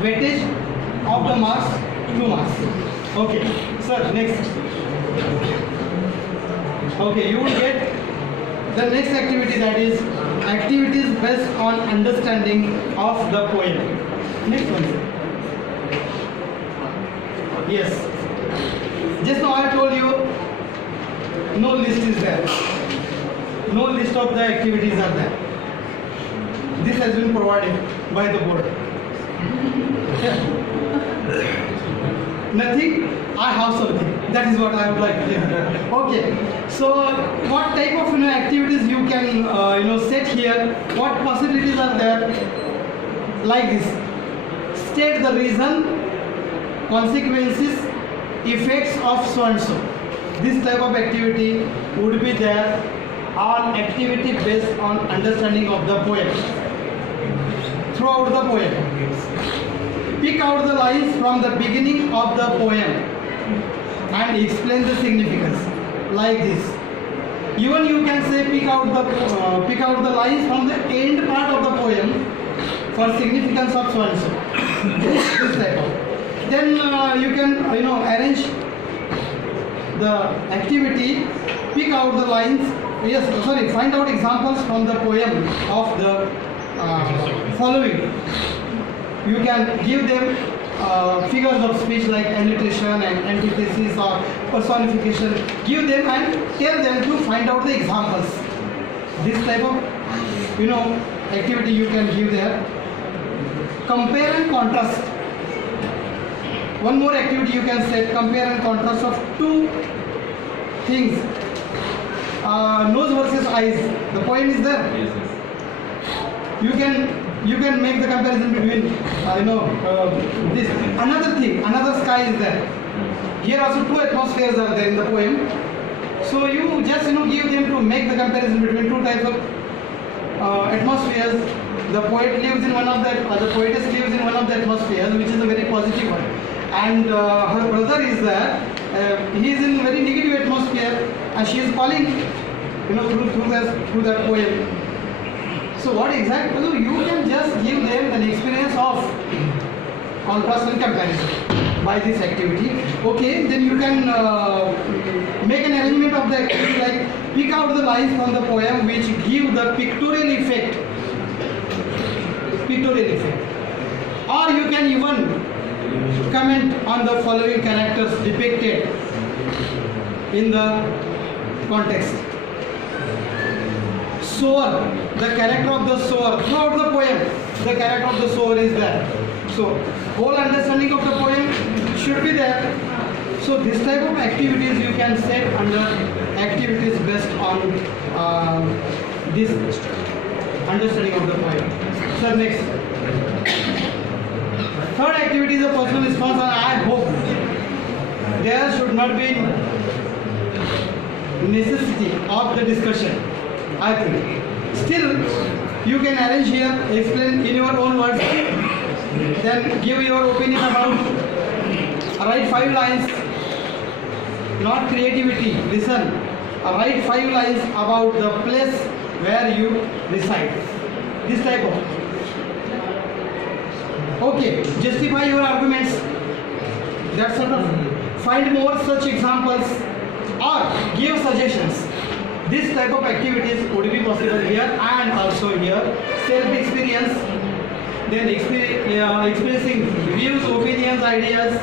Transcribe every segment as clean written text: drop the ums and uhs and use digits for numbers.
weightage of the marks, 2 marks. Okay, sir, next. Okay, you will get the next activity, that is activities based on understanding of the poem. Next one, sir. Yes. Just now I told you no list is there. No list of the activities are there. This has been provided by the board. Nothing, I have something. That is what I would like to hear. Okay. So what type of activities you can set here? What possibilities are there? Like this. State the reason, consequences, effects of so and so. This type of activity would be there on activity based on understanding of the poem. Throughout the poem, pick out the lines from the beginning of the poem and explain the significance. Like this. Even you can say pick out the lines from the end part of the poem for significance of so and so. This type of. Then you can arrange the activity, pick out the lines. Find out examples from the poem of the following. You can give them figures of speech like alliteration and antithesis or personification. Give them and tell them to find out the examples. This type of activity you can give there. Compare and contrast. One more activity you can set, compare and contrast of two things. Nose versus eyes. The poem is there. Yes. You can make the comparison between this. Another thing, another sky is there. Here also 2 atmospheres are there in the poem. So you just give them to make the comparison between 2 types of atmospheres. The poet lives in one of the poetess lives in one of the atmospheres, which is a very positive one. And her brother is there. He is in very negative atmosphere, and she is calling, through that poem. So what exactly? So you can just give them an experience of contrast and comparison by this activity. Okay, then you can make an arrangement of the activity like pick out the lines from the poem which give the pictorial effect. Or you can even comment on the following characters depicted in the context. Sower, the character of the sower. Throughout the poem, the character of the sower is there. So, whole understanding of the poem should be there. So, this type of activities you can set under activities based on this understanding of the poem. So, next. Third activity is a personal response, and I hope there should not be necessity of the discussion. I think. Still, you can arrange here, explain in your own words, then give your opinion about, write 5 lines, not creativity, listen, write 5 lines about the place where you reside. This type of. Okay, justify your arguments. That sort of. Find more such examples or give suggestions. This type of activities would be possible here and also here. Self-experience, then expressing views, opinions, ideas,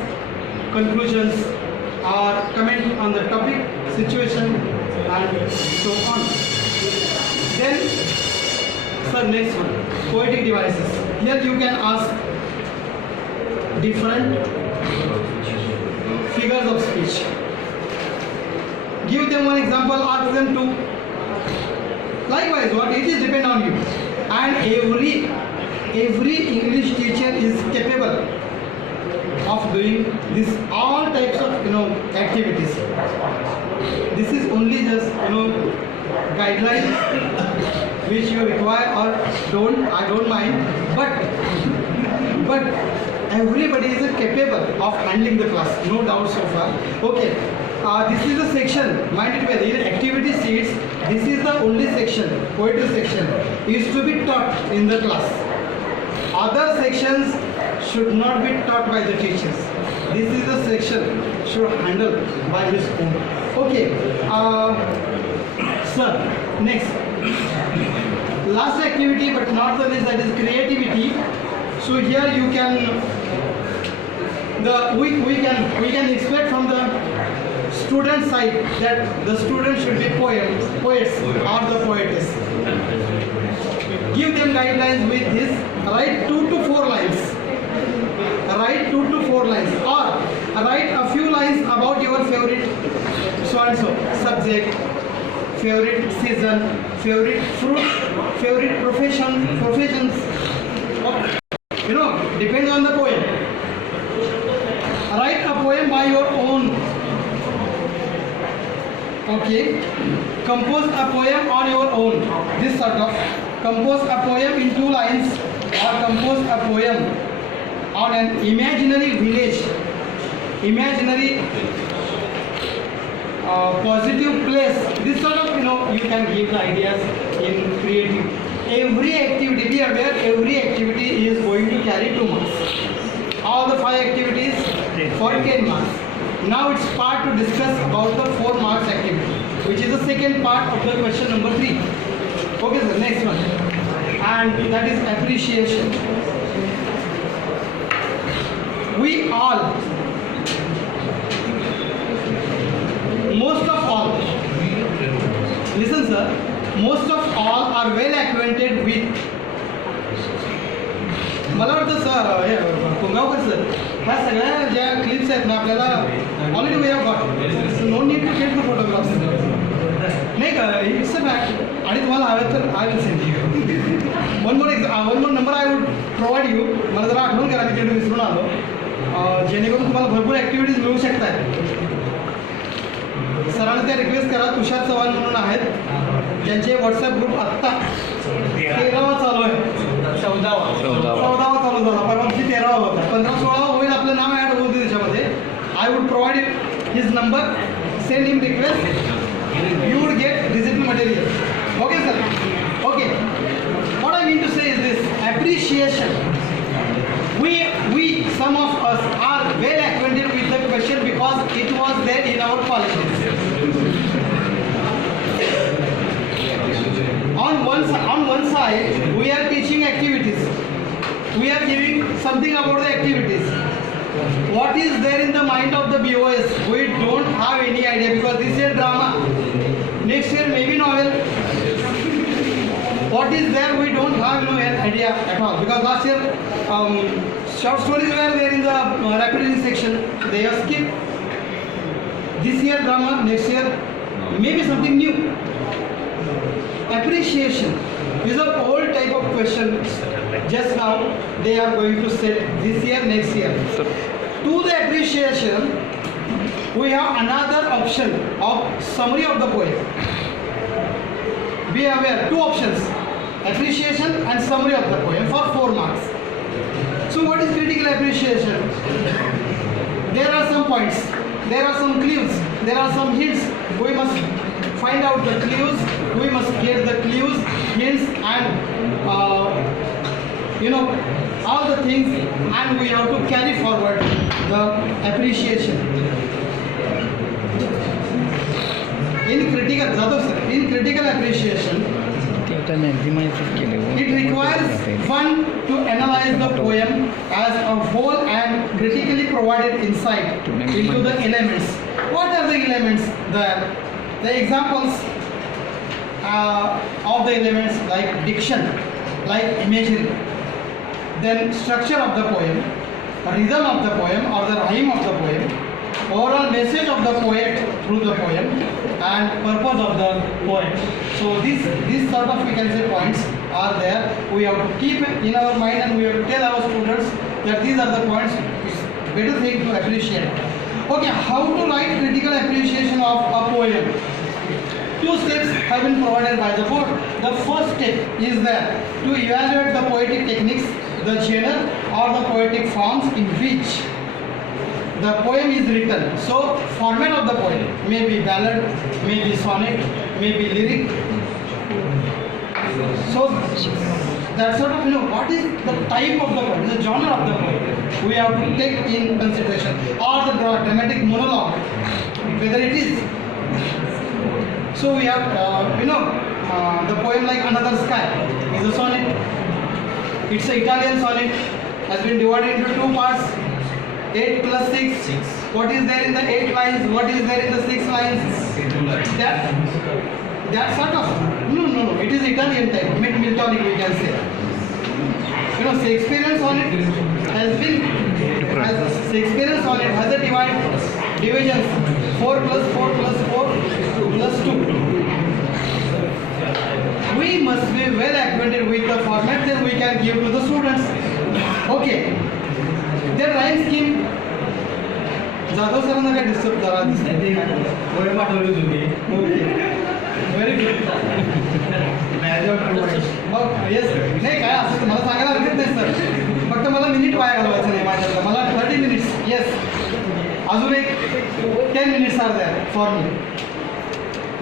conclusions, or comment on the topic, situation, and so on. Then, next one, poetic devices. Here you can ask different figures of speech. Give them one example, ask them to. Likewise, what it is depend on you. And every English teacher is capable of doing this all types of activities. This is only just guidelines which you require or don't. I don't mind, but everybody is capable of handling the class. No doubt so far. Okay. This is the section, mind it well, in activity sheets, this is the only section, poetry section, is to be taught in the class. Other sections should not be taught by the teachers. This is the section should handle by his own. Okay, sir, next. Last activity, but not the least, that is creativity. So here you can, we can expect from the student side that the student should be poets or the poetess. Give them guidelines with this. Write 2 to 4 lines. Write 2 to 4 lines, or write a few lines about your favorite so and so subject, favorite season, favorite fruit, favorite professions. Depends on the poem. Write a poem by your own. Okay. Compose a poem on your own. This sort of. Compose a poem in 2 lines, or compose a poem on an imaginary village, imaginary positive place. This sort of, you can give the ideas in creative. Every activity, be aware, every activity is going to carry 2 marks. All the 5 activities for 10 marks. Now it's part to discuss about the 4 marks activity, which is the second part of the question number 3. Okay, sir, next one. And that is appreciation. We all, most of all, listen sir, most of all are well acquainted with, मला वाटतं sir कुंगावकर sir ह्या सगळ्या ज्या clips आहेत ना आपल्याला already we have got, no need to take the photographs नाही का, इट्स अ फॅक्ट. आणि तुम्हाला हवे तर I will send you one more number I would provide you. मला जरा आठवण करा, मी तिथे विसरून आलो, जेणेकरून तुम्हाला भरपूर ॲक्टिव्हिटीज मिळू शकतात. सरांना त्या रिक्वेस्ट करा. तुषार चव्हाण म्हणून आहेत, त्यांचे व्हॉट्सअप ग्रुप आत्ता 13वा चालू आहे, 14वा चालू झाला, परवा 13वा होता, 15-16 होईल, आपलं नाव ॲड होते त्याच्यामध्ये. आय would provide his number, send him request, you would get digital material. Okay sir, okay, what I mean to say is this: appreciation. We some of us are well acquainted with the question because it was there in our colleges. On one side we are teaching activities, we are giving something about the activities. What is there in the mind of the BOS? We don't have any idea, because this year drama, next year maybe novel. What is there? We don't have an idea at all, because last year short stories were there in the rapid reading section. They have skipped. This year drama, next year maybe something new. Appreciation is an old type of question. Just now they are going to set this year, next year. To the appreciation, we have another option of summary of the poem. Be aware, 2 options: appreciation and summary of the poem for 4 marks. So what is critical appreciation? There are some points, there are some clues, there are some hints. We must find out the clues, we must get the clues, hints, and all the things, and we have to carry forward the appreciation. In critical appreciation, it requires one to analyze the poem as a whole and critically provided insight into the elements. What are the elements there? The examples of the elements, like diction, like imagery, then structure of the poem, rhythm of the poem or the rhyme of the poem, overall message of the poet through the poem, and purpose of the poem. So these sort of, we can say, points are there. We have to keep in our mind, and we have to tell our students that these are the points. It's better thing to appreciate. Okay, how to write critical appreciation of a poem? 2 steps have been provided by the board. The first step is that to evaluate the poetic techniques, the genre or the poetic forms in which the poem is written. So format of the poem may be ballad, may be sonnet, may be lyric. So that sort of, what is the type of the poem, the genre of the poem. we have to take in consideration, or the dramatic monologue, whether it is. So we have, the poem like Another Sky is a sonnet. It's an Italian sonnet, has been divided into two parts, 8 plus 6. What is there in the 8 lines? What is there in the 6 lines? That sort of, no, it is Italian type, mid-Miltonic we can say. Shakespearean sonnet Shakespearean sonnet has a divisions 4 plus 4 plus 4 plus 2. We must be well acquainted with the format, then we can give to the students. Okay. Their rhyme scheme. Jadhav सरांना काय disturb करा poem पाठवली तुम्ही. Okay, very good. Yes, नाही काय असं मला सांगायला हरकत नाही सर, फक्त मला मिनिट वाया घालवायचं नाही माझ्याकडे. मला 30 minutes. येस, अजून एक 10 minutes are there for me.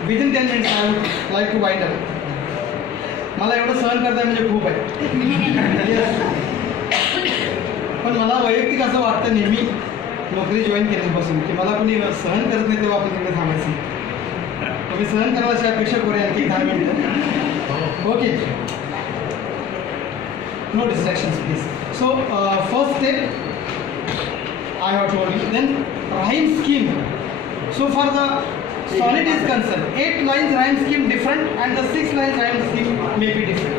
Within 10 minutes I would like to wind up. मला एवढं सहन करताय म्हणजे खूप आहे. येस, पण मला वैयक्तिक असं वाटतं नेहमी नोकरी जॉईन केल्यापासून की मला कोणी सहन करत नाही तेव्हा आपण तिकडे थांबायचं. तुम्ही सहन करायची अपेक्षा करूया की 10 मिनिटं. Okay, no distractions please. So first step I have told you. Then rhyme scheme. So for the sonnet is concerned, 8 lines rhyme scheme different and the 6 lines rhyme scheme may be different.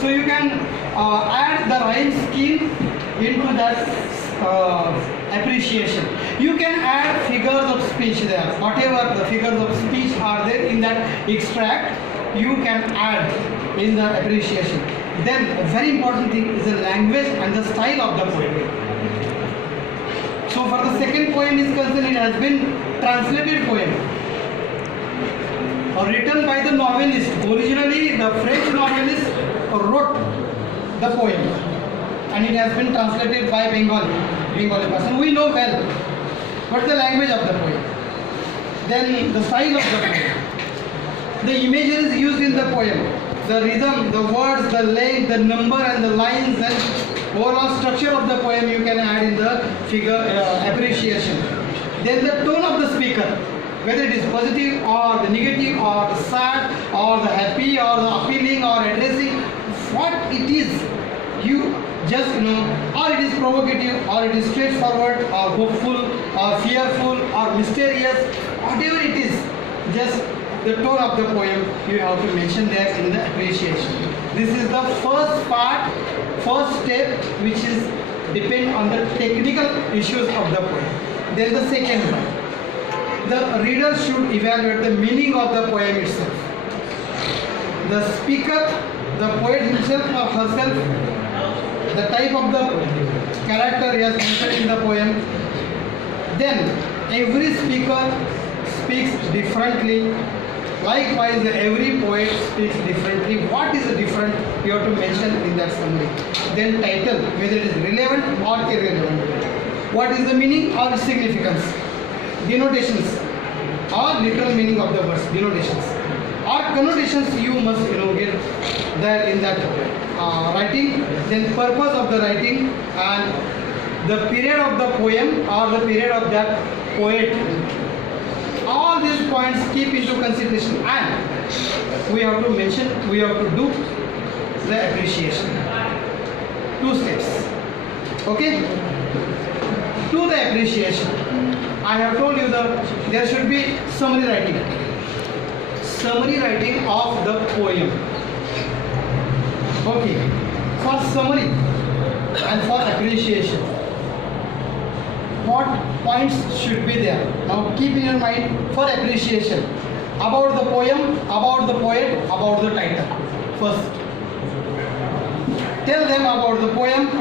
So you can add the rhyme scheme into that appreciation. You can add figures of speech there. Whatever the figures of speech are there in that extract, you can add in the appreciation. Then a very important thing is the language and the style of the poem. So for the second poem is concerned, it has been translated poem or written by the novelist. Originally the French novelist wrote the poem and it has been translated by Bengali person. We know well what's the language of the poem. Then the style of the poem. The imagery is used in the poem. The rhythm, the words, the length, the number and the lines and overall structure of the poem you can add in the figure appreciation. Then the tone of the speaker, whether it is positive or the negative or the sad or the happy or the appealing or addressing, what it is, you just or it is provocative or it is straightforward or hopeful or fearful or mysterious, whatever it is, just the tone of the poem you have to mention there in the appreciation. This is the first part, first step, which is depend on the technical issues of the poem. Then the second one, the reader should evaluate the meaning of the poem itself. The speaker, the poet himself or herself, the type of the character he has mentioned in the poem. Then every speaker speaks differently. Likewise, every poet speaks differently. What is the different you have to mention in that summary. Then title, whether it is relevant or irrelevant. What is the meaning or significance? Denotations or literal meaning of the words. Denotations or connotations you must get there in that writing. Then purpose of the writing and the period of the poem or the period of that poet. All these points keep into consideration and we have to mention, we have to do the appreciation. 2 steps. Okay? To the appreciation, I have told you that there should be summary writing. Summary writing of the poem. Okay. For summary and for appreciation, what points should be there? Now keep in your mind for appreciation about the poem, about the poet, about the title. First, tell them about the poem,